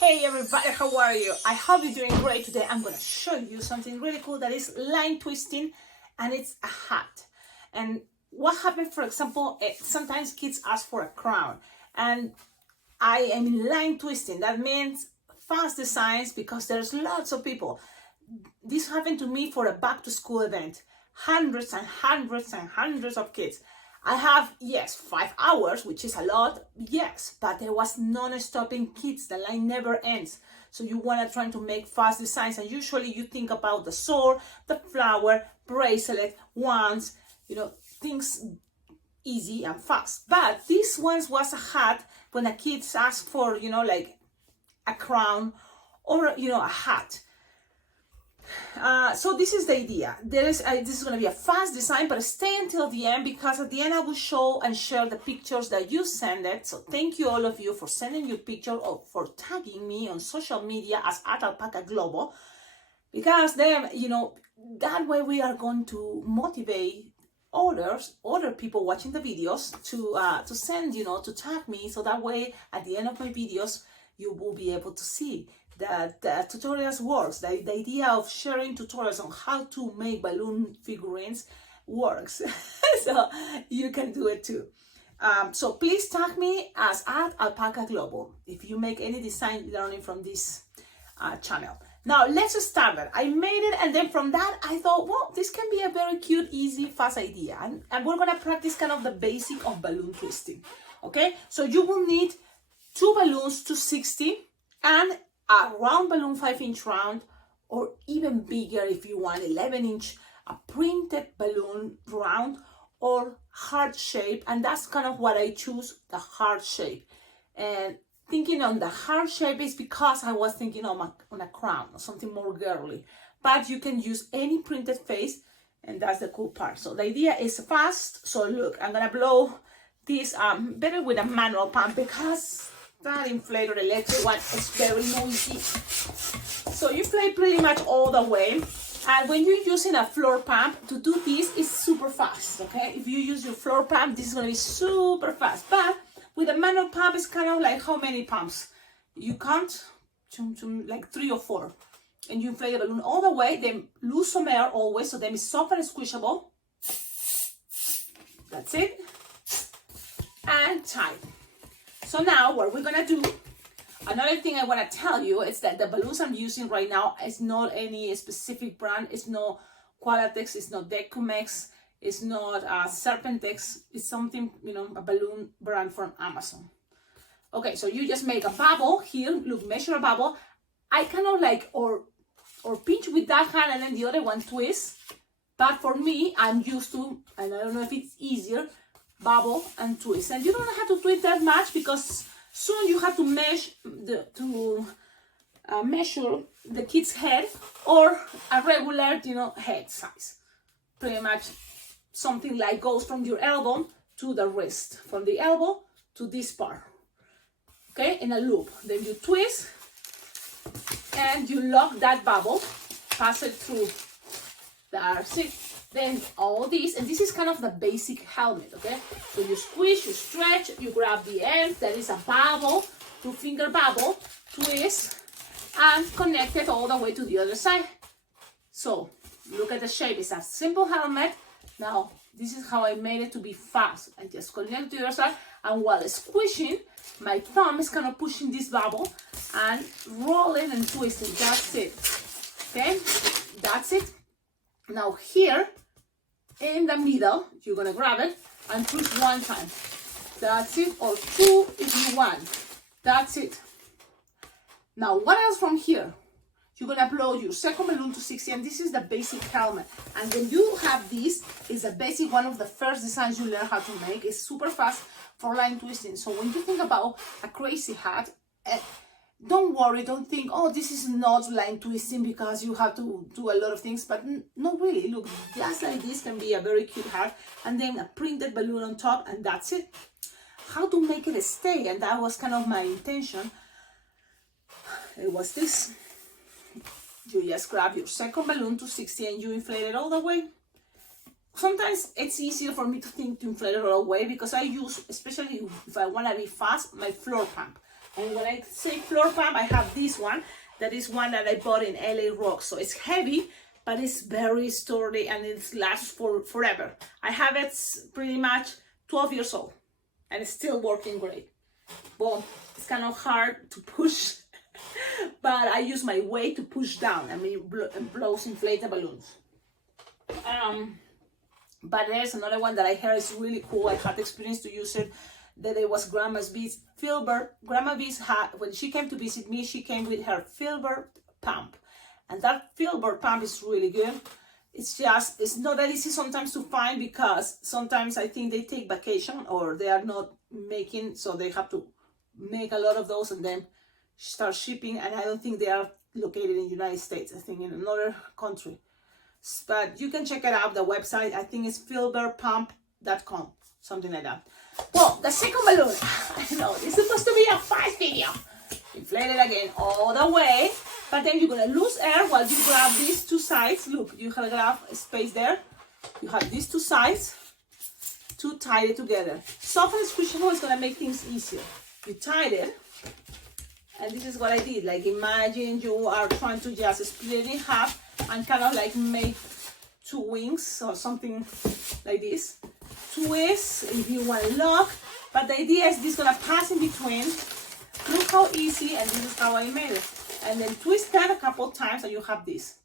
Hey everybody, how are you? I hope you're doing great today. I'm going to show you something really cool that is line twisting, and it's a hat. And what happened, for example, sometimes kids ask for a crown, and I am in line twisting. That means fast designs because there's lots of people. This happened to me for a back to school event. Hundreds and hundreds and hundreds of kids. I have, yes, 5 hours, which is a lot, yes, but there was non-stopping kids. The line never ends. So you want to try to make fast designs, and usually you think about the sword, the flower, bracelet, wands, things easy and fast. But this one was a hat when the kids ask for, like a crown or, a hat. So this is the idea. This is going to be a fast design, but stay until the end, because at the end I will show and share the pictures that you send it. So thank you all of you for sending your picture or for tagging me on social media as @alpacaglobal, because then that way we are going to motivate other people watching the videos to send, to tag me, so that way at the end of my videos you will be able to see that the tutorials works. The idea of sharing tutorials on how to make balloon figurines works. So you can do it too. So please tag me as @alpacaglobal if you make any design learning from this channel. Now let's start it. I made it, and then from that I thought, well, this can be a very cute, easy, fast idea, and we're gonna practice kind of the basic of balloon twisting. Okay, so you will need 2 balloons, 260, and a round balloon, 5-inch round, or even bigger if you want, 11-inch, a printed balloon round or heart shape. And that's kind of what I choose, the heart shape. And thinking on the heart shape is because I was thinking on a crown or something more girly. But you can use any printed face, and that's the cool part. So the idea is fast. So look, I'm gonna blow this better with a manual pump, because that inflator electric one is very noisy. So you play pretty much all the way. And when you're using a floor pump, to do this is super fast, okay? If you use your floor pump, this is gonna be super fast. But with a manual pump, it's kind of like how many pumps? You count, like 3 or 4. And you inflate the balloon all the way, then lose some air always, so then it's soft and squishable. That's it. And tight. So now what we're gonna do, another thing I wanna tell you is that the balloons I'm using right now is not any specific brand. It's no Qualatex, it's not Decumex, it's not Serpentex. It's something, a balloon brand from Amazon. Okay, so you just make a bubble here. Look, measure a bubble. I kind of like, or pinch with that hand and then the other one twist. But for me, I'm used to, and I don't know if it's easier, bubble and twist. And you don't have to twist that much, because soon you have to measure the kid's head, or a regular head size. Pretty much something like goes from your elbow to the wrist, from the elbow to this part, okay, in a loop. Then you twist and you lock that bubble, pass it through. That's it. Then all this, and this is kind of the basic helmet, okay? So you squish, you stretch, you grab the end, that is a bubble, 2-finger bubble, twist, and connect it all the way to the other side. So look at the shape. It's a simple helmet. Now this is how I made it to be fast. I just connect to the other side, and while squishing, my thumb is kind of pushing this bubble and rolling and twisting. That's it. Okay, that's it. Now here in the middle, you're gonna grab it and push 1 time. That's it, or 2 if you want. That's it. Now what else from here? You're gonna blow your second balloon to 60, and this is the basic helmet. And when you have this, is a basic, one of the first designs you learn how to make. It's super fast for line twisting. So when you think about a crazy hat, don't worry, don't think, oh, this is not line twisting because you have to do a lot of things. But no, really, look, just like this can be a very cute hat, and then a printed balloon on top, and that's it. How to make it stay, and that was kind of my intention. It was this. You just grab your second balloon to 60 and you inflate it all the way. Sometimes it's easier for me to inflate it all the way, because I use, especially if I want to be fast, my floor pump. And when I say floor pump, I have this one. That is one that I bought in LA Rock. So it's heavy, but it's very sturdy and it lasts for forever. I have it pretty much 12 years old and it's still working great. Well, it's kind of hard to push, but I use my weight to push down. I mean, it blows inflatable balloons. But there's another one that I heard is really cool. I had the experience to use it. That it was Grandma's Bees Filbert. Grandma Bees had, when she came to visit me, she came with her Filbert pump. And that Filbert pump is really good. It's just, it's not that easy sometimes to find because sometimes I think they take vacation or they are not making, so they have to make a lot of those and then start shipping. And I don't think they are located in the United States. I think in another country. But you can check it out, the website. I think it's filbertpump.com, something like that. Well, the second balloon, I know, it's supposed to be a fast video. Inflate it again all the way, but then you're gonna lose air while you grab these two sides. Look, you have grab space there. You have these two sides to tie it together. Soft and squishable is gonna make things easier. You tied it, and this is what I did. Like imagine you are trying to just split it in half and kind of like make two wings or something like this. Twist if you want lock, but the idea is this gonna pass in between. Look how easy, and this is how I made it. And then twist that a couple times and you have this.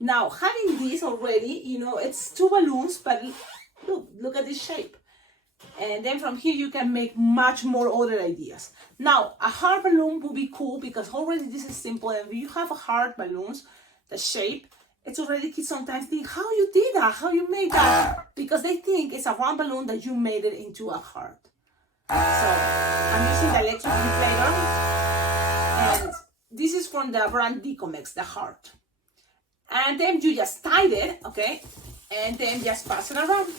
Now having this already, you know, it's two balloons, but look at this shape. And then from here you can make much more other ideas. Now a heart balloon will be cool because already this is simple, and if you have a heart balloons, the shape, it's already kids sometimes think how you did that, how you made that, because they think it's a round balloon that you made it into a heart. So I'm using the electric inflator, and this is from the brand Decomex, the heart. And then you just tied it, okay, and then just pass it around.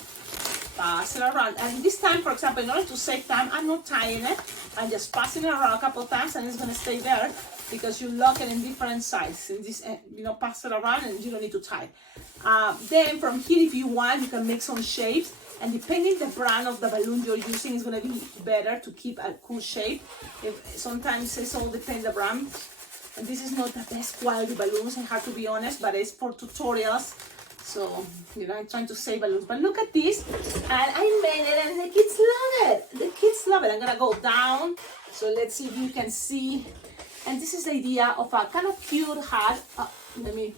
Pass it around, and this time, for example, in order to save time, I'm not tying it. I'm just passing it around a couple times, and it's gonna stay there because you lock it in different sizes. In this, you know, pass it around, and you don't need to tie. Then from here, if you want, you can make some shapes, and depending the brand of the balloon you're using, is gonna be better to keep a cool shape. Sometimes it all depends the brand, and this is not the best quality balloons. I have to be honest, but it's for tutorials. So, you know, I'm trying to save balloons. But look at this, and I made it, and the kids love it. The kids love it. I'm gonna go down, so let's see if you can see. And this is the idea of a kind of cute hat. Let me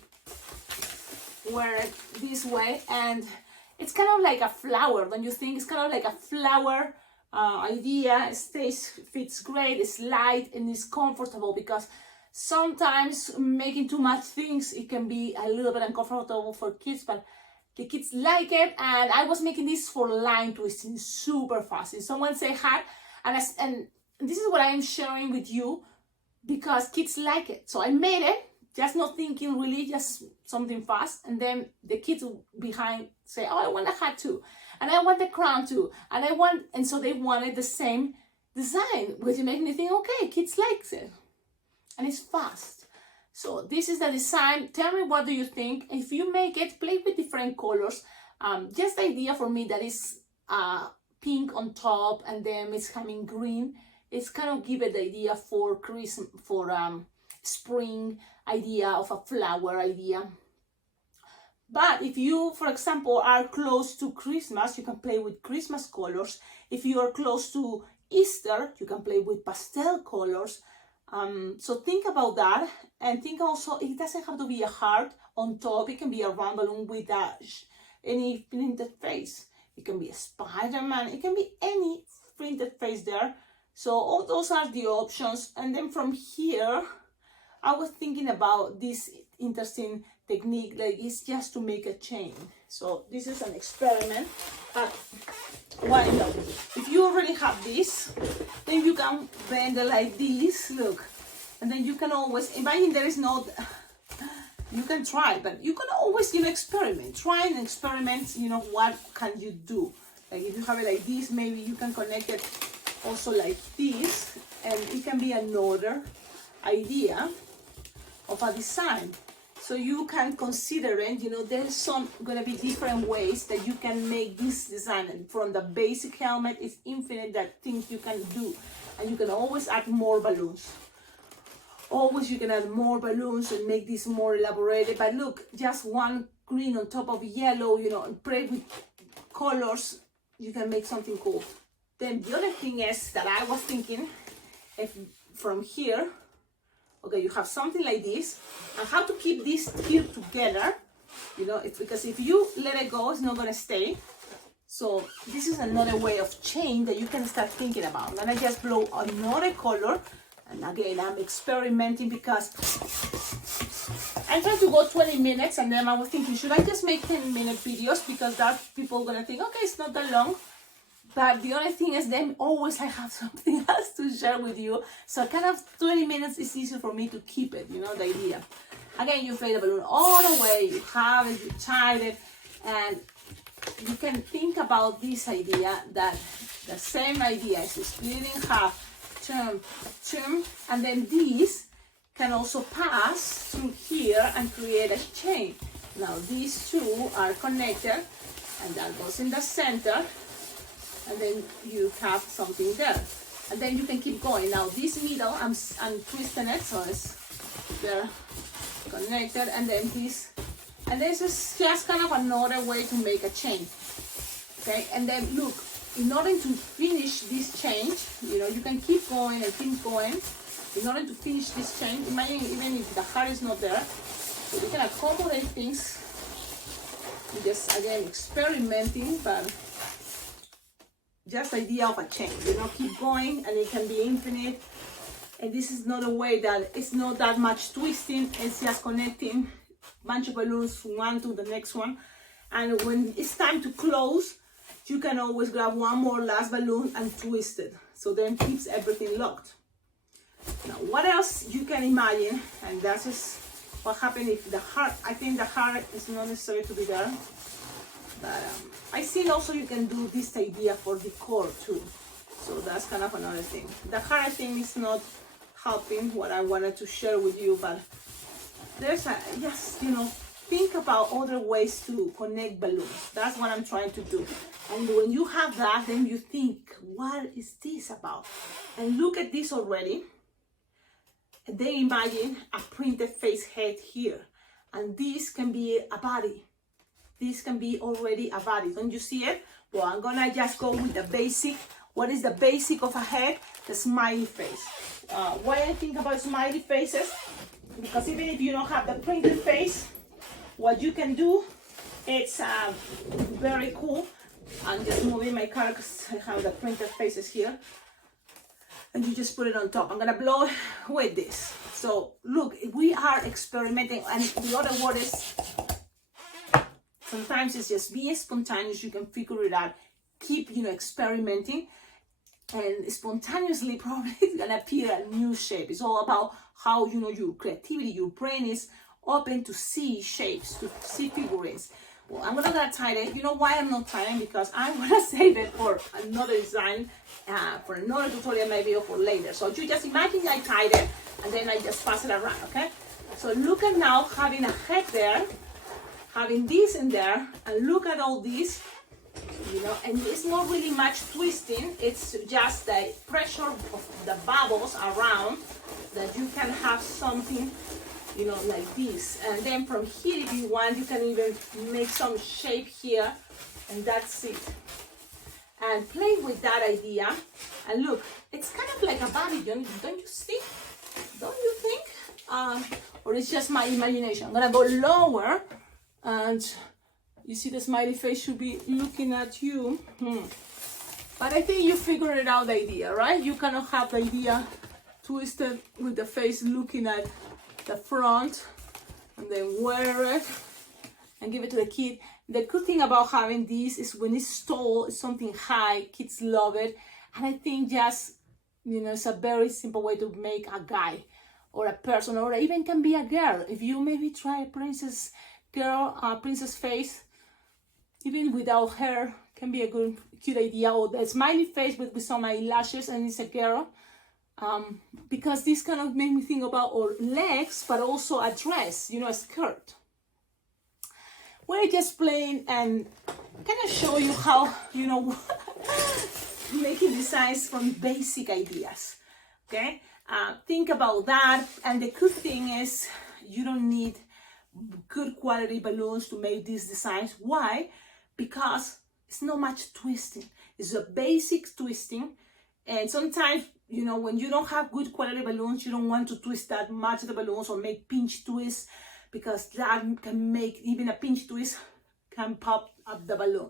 wear it this way, and it's kind of like a flower, don't you think? It's kind of like a flower idea. It fits great, it's light, and it's comfortable because sometimes making too much things, it can be a little bit uncomfortable for kids, but the kids like it. And I was making this for line twisting super fast. And someone say hi, and this is what I am sharing with you because kids like it. So I made it, just not thinking really, just something fast. And then the kids behind say, oh, I want a hat too. And I want the crown too. And so they wanted the same design, which made me think, okay, kids likes it. And it's fast. So this is the design. Tell me, what do you think? If you make it, play with different colors. Just the idea for me that is pink on top and then it's coming green. It's kind of give it the idea for Christmas, for spring idea of a flower idea. But if you, for example, are close to Christmas, you can play with Christmas colors. If you are close to Easter, you can play with pastel colors. So think about that, and think also it doesn't have to be a heart on top. It can be a round balloon with any printed face. It can be a Spider-Man. It can be any printed face there. So all those are the options. And then from here, I was thinking about this interesting technique that is just to make a chain. So this is an experiment. Why not? If you already have this, then you can bend it like this, look. And then you can always, imagine there is no, you can try, but you can always, you know, experiment. Try and experiment, you know, what can you do? Like if you have it like this, maybe you can connect it also like this, and it can be another idea of a design. So you can consider it, you know, there's some gonna be different ways that you can make this design. And from the basic helmet, it's infinite that things you can do. And you can always add more balloons. Always you can add more balloons and make this more elaborated. But look, just one green on top of yellow, you know, and play with colors, you can make something cool. Then the other thing is that I was thinking, if from here, okay, you have something like this, and how to keep this here together, you know, because if you let it go, it's not gonna stay. So this is another way of chain that you can start thinking about. And I just blow another color, and again, I'm experimenting because I'm trying to go 20 minutes, and then I was thinking, should I just make 10-minute videos, because that people are gonna think, okay, it's not that long. But the only thing is then always I have something else to share with you. So kind of 20 minutes is easier for me to keep it, you know, the idea. Again, you inflate the balloon all the way, you have it, you tied it, and you can think about this idea, that the same idea is split in half, turn, and then this can also pass through here and create a chain. Now these two are connected, and that goes in the center, and then you have something there, and then you can keep going. Now this middle, I'm twisting it so it's there connected, and then this, and this is just kind of another way to make a chain. Okay, and then look, in order to finish this chain, you know, you can keep going and keep going. In order to finish this chain, imagine even if the heart is not there, so we can accommodate things. Just again experimenting, but just idea of a chain, you know, keep going, and it can be infinite. And this is not a way that it's not that much twisting, it's just connecting bunch of balloons from one to the next one. And when it's time to close, you can always grab one more last balloon and twist it, so then keeps everything locked. Now what else you can imagine, and that's just what happened if the heart, I think the heart is not necessary to be there. But I see also you can do this idea for decor too. So that's kind of another thing. The heart thing is not helping what I wanted to share with you, but there's a, just, you know, think about other ways to connect balloons. That's what I'm trying to do. And when you have that, then you think, what is this about? And look at this already. And then imagine a printed face head here. And this can be a body. This can be already a body. Don't you see it? Well, I'm gonna just go with the basic. What is the basic of a head? The smiley face. Why I think about smiley faces? Because even if you don't have the printed face, what you can do, it's very cool. I'm just moving my car because I have the printed faces here. And you just put it on top. I'm gonna blow with this. So look, we are experimenting, and the other word is, sometimes it's just being spontaneous. You can figure it out. Keep, you know, experimenting, and spontaneously probably it's gonna appear a new shape. It's all about how, you know, your creativity, your brain is open to see shapes, to see figurines. Well, I'm not gonna tie it. You know why I'm not tying? Because I wanna save it for another design, for another tutorial maybe, or for later. So you just imagine I tied it, and then I just pass it around, okay? So look at now having a head there, having this in there, and look at all this, you know, and it's not really much twisting. It's just the pressure of the bubbles around that you can have something, you know, like this. And then from here, if you want, you can even make some shape here, and that's it. And play with that idea. And look, it's kind of like a body, don't you see? Don't you think? Or it's just my imagination. I'm gonna go lower, and you see the smiley face should be looking at you. But I think you figured it out, the idea, right? You cannot have the idea twisted with the face looking at the front, and then wear it and give it to the kid. The good thing about having this is when it's tall, it's something high, kids love it. And I think just, you know, it's a very simple way to make a guy or a person, or even can be a girl. If you maybe try a princess girl, princess face, even without hair, can be a good, cute idea. Or the smiley face with some eyelashes, and it's a girl. because this kind of made me think about our legs, but also a dress, a skirt. We're just playing and kind of show you how, making designs from basic ideas, okay? Think about that. And the good thing is you don't need good quality balloons to make these designs. Why? Because it's not much twisting. It's a basic twisting. And sometimes, when you don't have good quality balloons, you don't want to twist that much of the balloons or make pinch twists, because that can make, even a pinch twist can pop up the balloon.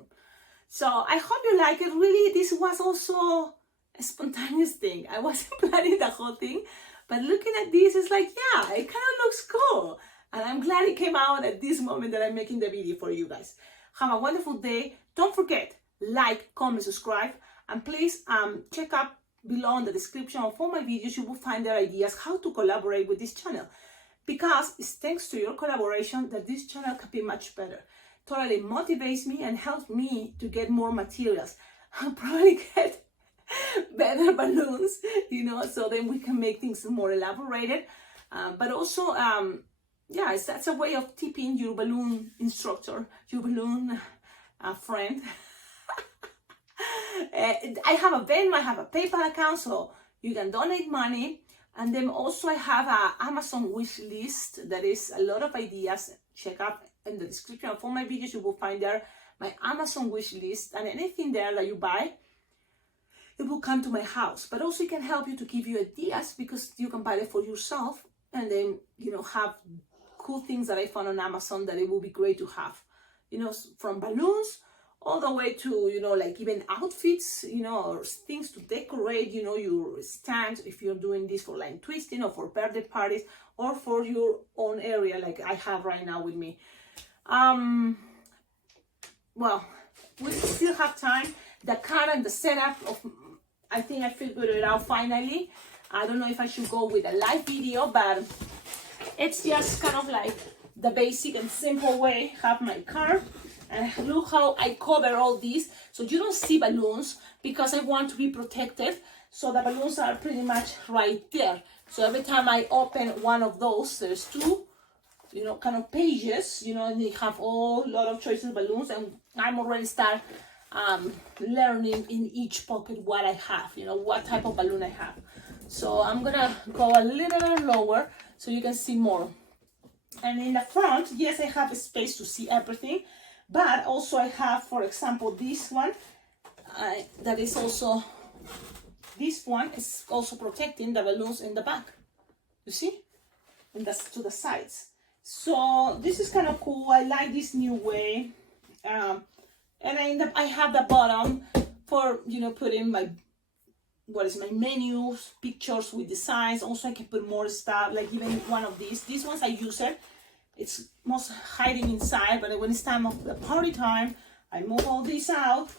So I hope you like it. Really, this was also a spontaneous thing. I wasn't planning the whole thing, but looking at this, it's like, yeah, it kind of looks cool. And I'm glad it came out at this moment that I'm making the video for you guys. Have a wonderful day. Don't forget, like, comment, subscribe, and please check out below in the description of all my videos. You will find their ideas how to collaborate with this channel, because it's thanks to your collaboration that this channel can be much better. Totally motivates me and helps me to get more materials. I'll probably get better balloons, so then we can make things more elaborated. But also, that's a way of tipping your balloon instructor, your balloon friend. I have a Venmo, I have a PayPal account, so you can donate money. And then also I have an Amazon wish list that is a lot of ideas. Check out in the description of all my videos, you will find there my Amazon wish list, and anything there that you buy, it will come to my house. But also it can help you to give you ideas, because you can buy it for yourself and then, have cool things that I found on Amazon that it will be great to have, from balloons all the way to, like even outfits, or things to decorate, your stand, if you're doing this for line twisting or for birthday parties or for your own area like I have right now with me. Well, we still have time. The car and the setup of, I think I figured it out finally. I don't know if I should go with a live video, but it's just kind of like the basic and simple way. Have my car, and look how I cover all these, so you don't see balloons, because I want to be protected. So the balloons are pretty much right there. So every time I open one of those, there's two, kind of pages, and they have all lot of choices of balloons, and I'm already start learning in each pocket what I have, what type of balloon I have. So I'm gonna go a little lower so you can see more. And in the front, yes, I have a space to see everything, but also I have, for example, this one, that is also, this one is also protecting the balloons in the back, you see, and that's to the sides. So this is kind of cool. I like this new way. And I have the bottom for, putting my, my menus, pictures with designs. Also I can put more stuff, like even one of these ones I use it. It's most hiding inside, but when it's time of the party time, I move all this out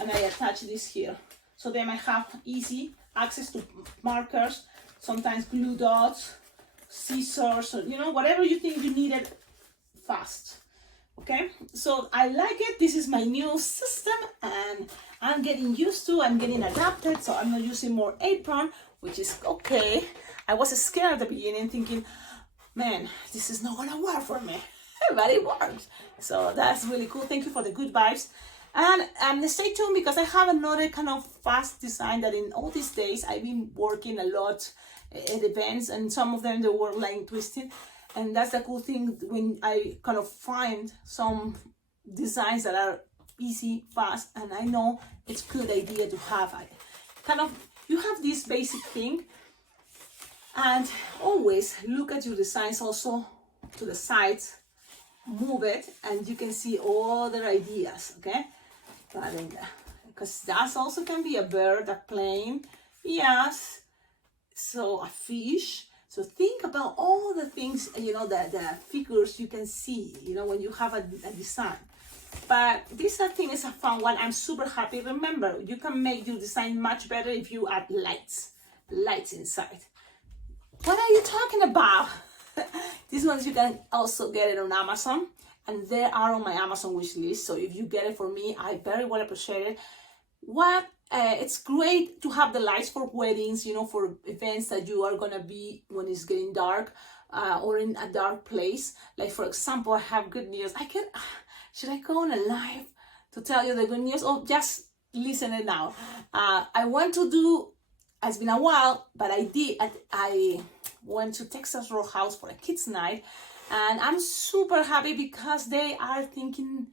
and I attach this here. So then I have easy access to markers, sometimes glue dots, scissors, or, whatever you think you need it fast. Okay, so I like it. This is my new system and I'm getting used to, I'm getting adapted, so I'm not using more apron, which is okay. I was scared at the beginning, thinking, man, this is not gonna work for me, but it works. So that's really cool. Thank you for the good vibes. And stay tuned, because I have another kind of fast design that in all these days I've been working a lot at events, and some of them they were line twisted. And that's the cool thing, when I kind of find some designs that are easy, fast, and I know it's a good idea to have. You have this basic thing, and always look at your designs also to the sides, move it, and you can see all their ideas, okay? Because that also can be a bird, a plane, yes, so a fish. So think about all the things, the figures you can see, when you have a design. But this, I think, is a fun one. I'm super happy. Remember, you can make your design much better if you add lights inside. What are you talking about? These ones you can also get it on Amazon, and they are on my Amazon wish list. So if you get it for me, I very well appreciate it. What It's great to have the lights for weddings, for events that you are gonna be when it's getting dark, or in a dark place. Like for example, I have good news. Should I go on a live to tell you the good news? Oh, just listen it now. I want to do. It's been a while, but I went to Texas Roadhouse for a kids' night, and I'm super happy because they are thinking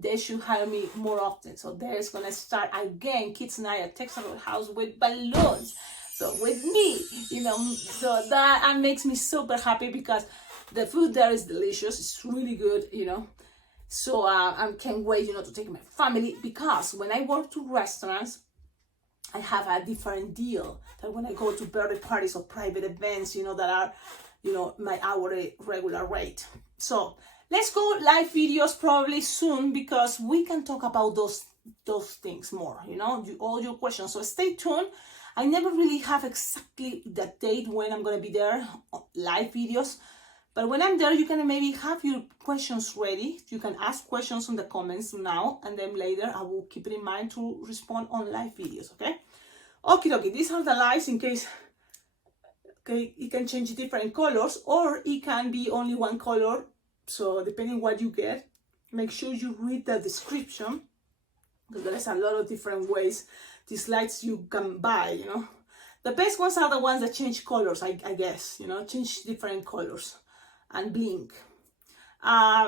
they should hire me more often. So there's gonna start again kids night at Texas Roadhouse with balloons. So with me, so that makes me super happy because the food there is delicious. It's really good, So I can't wait, to take my family, because when I work to restaurants, I have a different deal than when I go to birthday parties or private events, that are, my hourly regular rate. So let's go live videos probably soon, because we can talk about those things more, all your questions. So stay tuned. I never really have exactly the date when I'm going to be there, live videos. But when I'm there, you can maybe have your questions ready. You can ask questions in the comments now, and then later I will keep it in mind to respond on live videos, okay? Okay, these are the lights in case, okay, it can change different colors, or it can be only one color. So depending what you get, make sure you read the description, because there's a lot of different ways these lights you can buy, The best ones are the ones that change colors, I guess, change different colors and blink.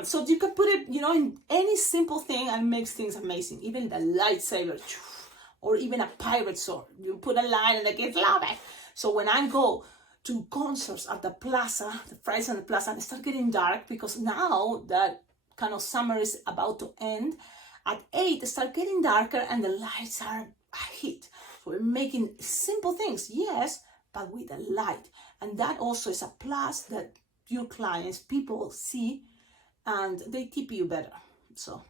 So you can put it, in any simple thing and makes things amazing. Even the lightsaber, or even a pirate sword. You put a light and the kids love it. So when I go to concerts at the plaza, the Fridays in the plaza, and it starts getting dark, because now that kind of summer is about to end, at 8 it starts getting darker and the lights are hit. So we're making simple things, yes, but with a light. And that also is a plus that your clients, people see, and they tip you better. So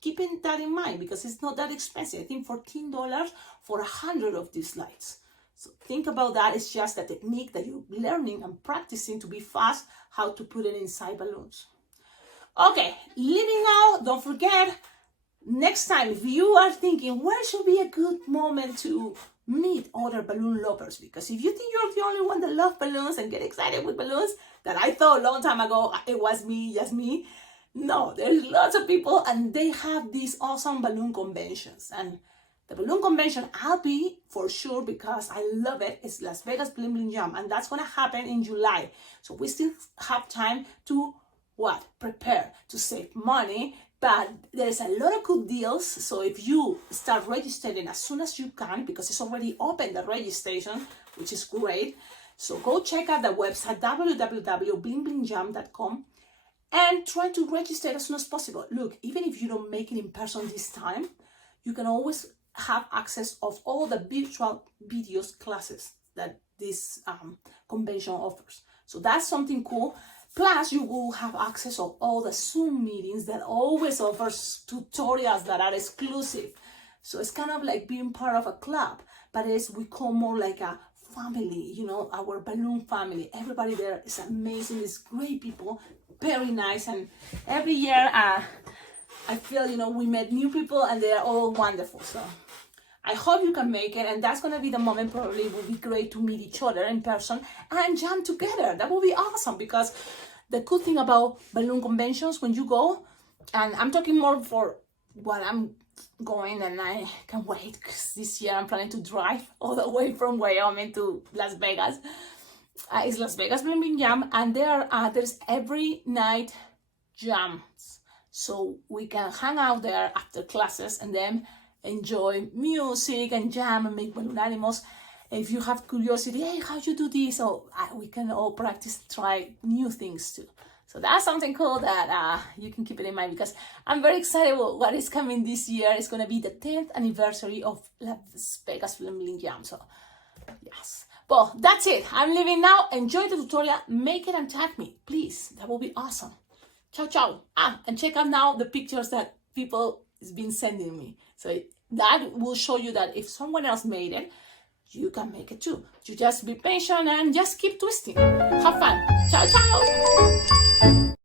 keeping that in mind, because it's not that expensive. I think $14 for 100 of these lights. So think about that. It's just a technique that you're learning and practicing to be fast, how to put it inside balloons. Okay, leaving now, don't forget, next time, if you are thinking, where should be a good moment to meet other balloon lovers? Because if you think you're the only one that loves balloons and get excited with balloons, that I thought a long time ago it was me, just me. No, there's lots of people, and they have these awesome balloon conventions. And the balloon convention, I'll be for sure, because I love it. It's Las Vegas Bling Bling Jam, and that's going to happen in July. So we still have time to prepare, to save money. But there's a lot of good deals. So if you start registering as soon as you can, because it's already open, the registration, which is great. So go check out the website, www.blingblingjam.com, and try to register as soon as possible. Look, even if you don't make it in person this time, you can always have access of all the virtual videos classes that this convention offers. So that's something cool. Plus, you will have access of all the Zoom meetings that always offers tutorials that are exclusive. So it's kind of like being part of a club, but we call more like a family, our balloon family. Everybody there is amazing. It's great people, very nice. And every year, I feel, we met new people, and they are all wonderful. So I hope you can make it, and that's going to be the moment. Probably it will be great to meet each other in person and jam together. That will be awesome, because the cool thing about balloon conventions, when you go, and I'm talking more for what I'm going, and I can't wait, because this year I'm planning to drive all the way from Wyoming to Las Vegas. It's Las Vegas Bling Bling Jam, and there's every night jams. So we can hang out there after classes and then enjoy music and jam and make balloon animals. If you have curiosity, hey, how you do this? So we can all practice, try new things too. So that's something cool that you can keep it in mind, because I'm very excited about what is coming this year. It's going to be the 10th anniversary of Las Vegas Bling Bling Jam. So yes. Well, that's it. I'm leaving now. Enjoy the tutorial. Make it and tag me, please. That will be awesome. Ciao, ciao. And check out now the pictures that people has been sending me. So that will show you that if someone else made it, you can make it too. You just be patient and just keep twisting. Have fun. Ciao, ciao.